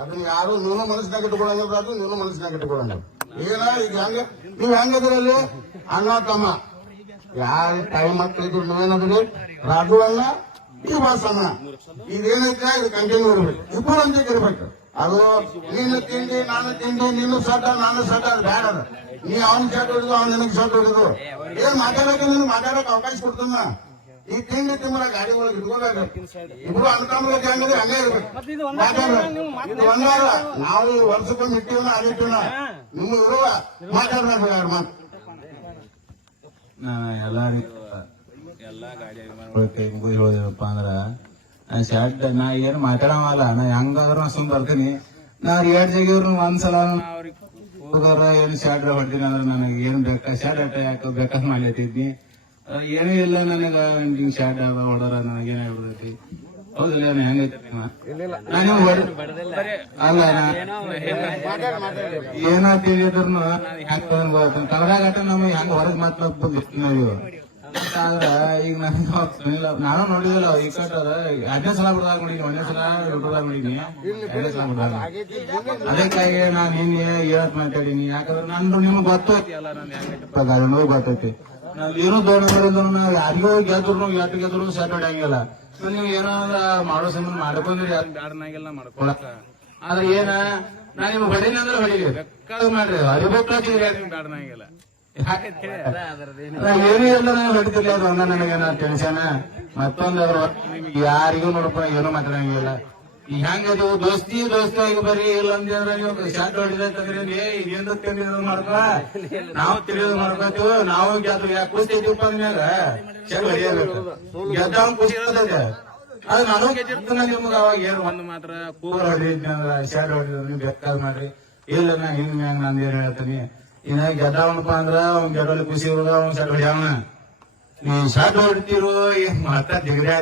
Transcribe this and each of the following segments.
ಅದನ್ನ ಯಾರು ನೀನು ಮನಸ್ಸಿನಾಗ ಇಟ್ಕೊಳ್ಳಂಗಿಲ್ಲ ರಾಜು, ನೀನು ಮನಸ್ಸಿನಾಗ ಇಟ್ಕೊಳ್ಳಂಗಿಲ್ಲ. ಏನ ಈಗ ಹೆಂಗ ನೀವ್ ಹೆಂಗದ್ರಲ್ಲಿ ಅಣ್ಣ ತಮ್ಮ ಯಾರ ಟೈಮ್ ಮಕ್ಕಳಿದ್ರು ನೀವೇನದ್ರಿ ರಾಜು ಅಣ್ಣ ಈ ವಾಸಣ್ಣ ಇದೇನೈತೆ ಇದು ಕಂಟಿನ್ಯೂ ಇರ್ಬೇಕು, ಇಬ್ಬರು ಅಂಜಕ್ಕೆ ಇರ್ಬೇಕು. ಅದು ನೀನು ತಿಂಡಿ ನಾನು ತಿಂಡಿ, ನೀನು ಸಡ್ಡ ನಾನು ಸಡ್ಡ, ಅದು ಬ್ಯಾಡ. ಅದ ನೀ ಅವ್ನ ಸಡ್ ಹೊಡಿದು ಅವ್ನ ನಿನಗೆ ಸಡ್ ಹೊಡಿದು ಏನ್ ಮಾತಾಡಕ್ಕೆ ನಿನ್ ಮಾತಾಡಕ್ ಅವಕಾಶ ಕೊಡ್ತಾನ. ಈ ತಿಂಡಿ ತಿಮ್ಮಲ ಗಾಡಿ ಒಳಗೆ ಇಟ್ಕೋಬೇಕು. ಇಬ್ರು ಅನ್ಕೊಂಡ್ರೆ ಹೆಂಗದೆ ಹಂಗೆ ಇರ್ಬೇಕು. ಒಂದಾರ ನಾವು ವರ್ಷಕ್ಕೊಮ್ಮೆ ಇಟ್ಟಿವನ ಅದಿಟ್ಟಿವನ ನಿಮ್ಮ ಇರುವ ಮಾತಾಡ್ಬೇಕು. ಯಾರು ಮಾತು ಎಲ್ಲಾ ಗಾಡಿ ಹೇಳಿದಪ್ಪ ಅಂದ್ರ ಶಾರ್ಟ್ ನಾ ಏನ್ ಮಾತಾಡವಲ್ಲ, ನಾ ಹೆಂಗಾದ್ರು ನಾ ಸುಮ್ ಬರ್ತೀನಿ. ನಾ 2 ಜಗಿವ್ರು ಒಂದ್ಸಲ ಹೋಗಾರ ಏನ್ ಶಾರ್ಟ್ ಹೊಡ್ತೀನಿ ಅಂದ್ರ ನನಗೆ ಏನ್ ಬೇಕಾ ಶಾರ್ಟ್ ಅಟ್ಟ ಯಾಕ ಬೇಕಾದ್ ಮಾಡ್ಲತ್ತಿದ್ನಿ. ಏನೂ ಇಲ್ಲ ನನಗ ಹಿಂಗ್ ಶಾರ್ಟ್ ಹೊಡಾರ ನನಗೇನ ಬಿಡ್ತೈತಿ. ಹೌದಿಲ್ಲ ಹೆಂಗೈತಿ ನಾನು ಅಲ್ಲ ಏನ ತಿಳಿದ್ರು ಹೆಂಗ್ ಕಲರಾಗ ಆಟ ನಮಗೆ ಹೆಂಗ್ ಹೊರಗ್ ಮಾತಾಡ್ತೀವಿ. ಆದ್ರ ಈಗ ನಾನು ನೋಡಿದಲ್ಲ ಈ ಕಟ್ಟ 2ನೇ ಸಲ ಬಿಡದಾಗ ನೋಡಿನಿ, 1ನೇ ಸಲ ಬಿಡದಾಗ ನೋಡಿನಿ, 2ನೇ ಸಲ ಬಿಡದಾಗ. ಅದಕ್ಕಾಗಿ ನಾನು ನಿನ್ನೆ ಹೇಳಕ್ ಮಾತಾಡೀನಿ. ಯಾಕಂದ್ರೆ ನಂದು ನಿಮ್ಗೆ ಗೊತ್ತೈತಿ ಅಲ್ಲ, ನಾನು ನೋವು ಗೊತ್ತೈತಿ. ನಾವ್ ಏನೋ ದೊಡ್ಡದ್ರಿಂದ ನಾವ್ ಯಾರಿಗೋ ಗೆದ್ರು ಸೆಟ್ ಹೊಡ್ಯಂಗಿಲ್ಲ. ನೀವು ಏನಾದ್ರ ಮಾಡೋ ಸಂಬಂಧ ಮಾಡ್ಕೊಂಡ್ರಿ ಯಾರು ಬ್ಯಾಡನಾಗಿಲ್ಲ ಮಾಡ್ಕೊಳಕ. ಆದ್ರೆ ಏನ ನಾ ನಿಮ್ಗೆ ಹೊಡಿನ ಅಂದ್ರೆ ಹೊಡಿಲಿ, ಬೇಕಾದ ಮಾಡ್ರಿ, ಅರಿಬೇಕಾಗ್ತೀರಿ ಯಾರು ನಿಮ್ಗೆ ಬ್ಯಾಡನಾಗಿಲ್ಲ. ಏನೂ ಇಲ್ಲ ನಾನು ಹೊಡಿತಿರ್ಲಿ, ಅದು ಒಂದ ನನಗೇನ ಟೆನ್ಷನ್. ಮತ್ತೊಂದು ನಿಮ್ಗೆ ಯಾರಿಗೂ ನೋಡಪ್ಪ ಏನೂ ಮಾತಾಡಂಗಿಲ್ಲ. ಈಗ ಹೆಂಗದು ದೋಸ್ತಿಯಾಗಿ ಬರೀ ಇಲ್ಲ ಅಂದ್ರೆ ನೀವು ಶಾರ್ಟ್ ಹೊಡಿದ್ರೆ ಇದೇನು ತಿಳಿಯೋದು ಮಾಡ್ಕೊ, ನಾವು ತಿಳಿಯೋದು ಮಾಡ್ಕೋತೀವಿ. ನಾವು ಗೆದ್ದು ಯಾಕೆ ಖುಷಿ ಐತಿವಪ್ಪ ಅಂದ್ಮ್ಯಾಗ ಶಾರ್ಟ್ ಹೊಡಿಯಬೇಕು. ಗೆದ್ದವ್ ಖುಷಿ ಇರ್ತೈತೆ, ಅದು ನಾನು ಗೆದ್ದಿರ್ತಾನ. ನಿಮ್ಗೆ ಅವಾಗ ಏನು ಒಂದು ಮಾತ್ರ ಕೂರ್ ಹೊಡಿದ್ನಿ ಅಂದ್ರ ಶಾರ್ಟ್ ಹೊಡಿದ್ರೆ ನೀವು ಬೇಕಾದ್ ಮಾಡ್ರಿ. ಇಲ್ಲ ನಾ ಹಿಂಗ್ ಮ್ಯಾಂಗ ನಂದು ಏನ್ ಹೇಳ್ತೀನಿ. ಇನ್ನ ಗೆದ್ದವನಪ್ಪ ಅಂದ್ರ ಅವ್ನ್ ಗೆಡಲ್ಲಿ ಖುಷಿ ಇರೋದ ಅವ್ನ್ ಶಾರ್ಟ್ ಹೊಡಿಯವನ. ನೀ ಶಾರ್ಟ್ ಹೊಡಿತಿರೋ ಮತ್ತ ಜಿಗಡೆ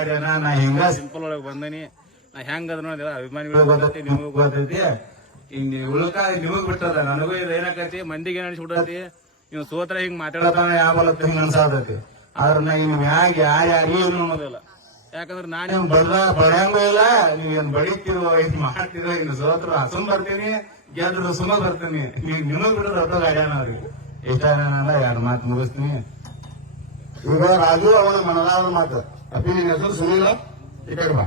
ಆಡ್ಯಾನ. ನಾ ಹಿಂಗ ಸಿಂಪಲ್ ಒಳಗೆ ಬಂದನಿ. ನಾ ಹೆಂಗದ ನೋಡಿಲ್ಲ, ಅಭಿಮಾನಿಗಳು ಗೊತ್ತೈತಿ, ನಿಮಗೂ ಗೊತ್ತೈತಿ. ಹಿಂಗ ಉಳ್ಕ ನಿಮಗ್ ಬಿಟ್ಟದ, ನನಗೂ ಇದು ಏನಾಕತಿ ಮಂದಿಗೆ ಏನ್ ಅನ್ಸ್ಬಿಟ್ಟೈತಿ. ನೀವು ಸೋತ್ರ ಹಿಂಗ್ ಮಾತಾಡತಾನ ಯಾವಲತ್ತ ಹಿಂಗ ಅನ್ಸಾದೈತಿ. ಆದ್ರ ನಾ ಇನ್ ಮ್ಯಾಗ ಯಾರ್ಯಾರು ಅನ್ನೋದಿಲ್ಲ. ಯಾಕಂದ್ರೆ ನಾನು ಬಡಿಯಂಗೂ ಇಲ್ಲ. ನೀವ್ ಏನ್ ಬಡಿತಿರೋ ಏನ್ ಮಾಡ್ತಿರೋ, ಇನ್ನು ಸೋತ್ರ ಸುಮ್ ಬರ್ತೀನಿ, ಗೆದ್ರು ಸುಮ್ಮ ಬರ್ತೀನಿ. ನೀವ್ ನಿಮಗ್ ಬಿಡೋದು ಹೊತ್ತ ಗಾಡ್ಯಾನ ಅವ್ರಿಗೆ ಇಷ್ಟ. ಏನಲ್ಲ 2 ಮಾತು ಮುಗಿಸ್ತೀನಿ. ಈಗ ರಾಜು ಅವನ ಮನದಾದ ಮಾತು. ಅಪ್ಪಿ ನಿನ್ನ ಹೆಸರು ಸುನಿಲ, ಈ ಕಡೆ ಬಾ.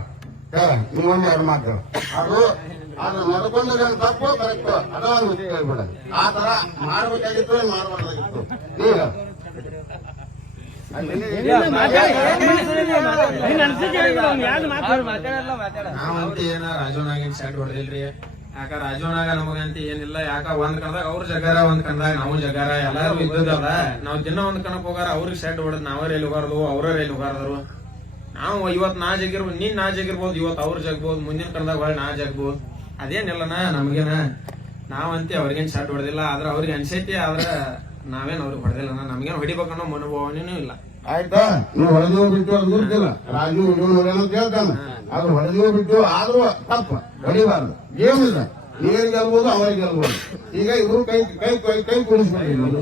ಇನ್ನೊಂದು 2 ಮಾತು. ಅದು ನಡ್ಕೊಂಡ್ರೆ ತಪ್ಪು ಕರೆಕ್ಟ್ ಅದ ಒಂದು ಹೇಳ್ಬಿಡ. ಆ ತರ ಮಾಡ್ಬೇಕಾಗಿತ್ತು, ಮಾಡ್ಬಾರ್ದಾಗಿತ್ತು. ಈಗ ನಾವಂತ ಏನ ರಾಜೋನಾಗಿನ್ ಶಾರ್ಟ್ ಹೊಡೆದಿಲ್ರಿ. ಯಾಕ ರಾಜೋನಾಗ ನಮಗಂತ ಏನಿಲ್ಲ. ಯಾಕ ಒಂದ್ ಕಣದಾಗ ಅವ್ರ ಜಗಾರ, ಒಂದ್ ಕಣದಾಗ ನಾವು ಜಗಾರ, ಎಲ್ಲಾರು ಇದ್ದದಲ್ಲ. ನಾವ್ ದಿನ ಒಂದ್ ಕಣಕ್ ಹೋಗಾರ, ಅವ್ರಿಗೆ ಶಾರ್ಟ್ ಹೊಡೆದ್ ನಾವೇ ಎಲ್ಲಿ ಹೋಗಾರದು, ಅವ್ರ ಎಲ್ಲಿ ಹೋಗಾರದ್ರು. ನಾವು ಇವತ್ ನಾ ಜಗಿರ್ಬೋದು, ನೀನ್ ನಾ ಜಗಿರ್ಬೋದು, ಇವತ್ ಅವ್ರ ಜಗ್ಬೋದು, ಮುಂದಿನ ಕಣದಾಗ ಹೊಳ್ ನಾ ಜಗ್ಬೋದು. ಅದೇನಿಲ್ಲನ ನಮ್ಗೇನ. ನಾವಂತೆ ಅವ್ರಿಗೇನ್ ಶಾರ್ಟ್ ಹೊಡೆದಿಲ್ಲ. ಆದ್ರ ಅವ್ರಿಗೆ ಅನ್ಸೈತಿ, ಆದ್ರ ನಾವೇನ್ ಅವ್ರಿಗೆ ಹೊಡೆದಿಲ್ಲ. ನಮ್ಗೇನ್ ಹೊಡಿಬೇಕನ್ನೋ ಮನೋಭಾವನೆನೂ ಇಲ್ಲ. ಆಯ್ತಾ, ನೀವು ಹೊಡೆದೋ ಬಿಟ್ಟು ಅದು ಗೊತ್ತಿಲ್ಲ. ರಾಜು ಅಂತ ಹೇಳ್ತಾನೆ, ಅದು ಹೊಡೆದೋ ಬಿಟ್ಟು ಆದ್ರೂ ತಪ್ಪ ಹೊಡಿಬಾರ್ದು. ಏನಿಲ್ಲ, ನೀರ್ ಗೆಲ್ಬೋದು, ಅವರಿಗೆ ಗೆಲ್ಬೋದು. ಈಗ ಇಬ್ರು ಕೈ ಕೈ ಕೈ ಕೈ ಕುಡಿಸ್ಬಿಟ್ಟಿದ್ರು.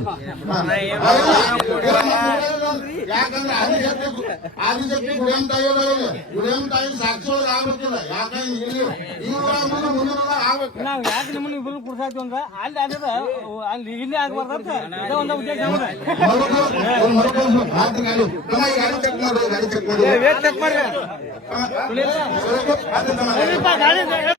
ಯಾಕಂದ್ರೆ ಆದಿಶಕ್ತಿ ಗುಡಿಯಂ ತಾಯಿ ಸಾಕ್ಷಿಯೊಳಗೆ ಆಗ್ಬೇಕಿಲ್ಲ. ಯಾಕಂದ್ರೆ ಮುಂದೆ ಆಗ್ಬೇಕು. ನಾವ್ ಯಾಕೆ ನಿಮ್ಮನ್ನ ಇಬ್ರು ಕುಡ್ಸಾಕ್ತಿವಿ ಅಂದ್ರ ಅಲ್ಲಿ ಇಲ್ಲಿ ಆಗ್ಬಾರ್ದ ಒಂದು ಉದ್ದೇಶ. ಗಾಡಿ ಚೆಕ್ ಮಾಡಿ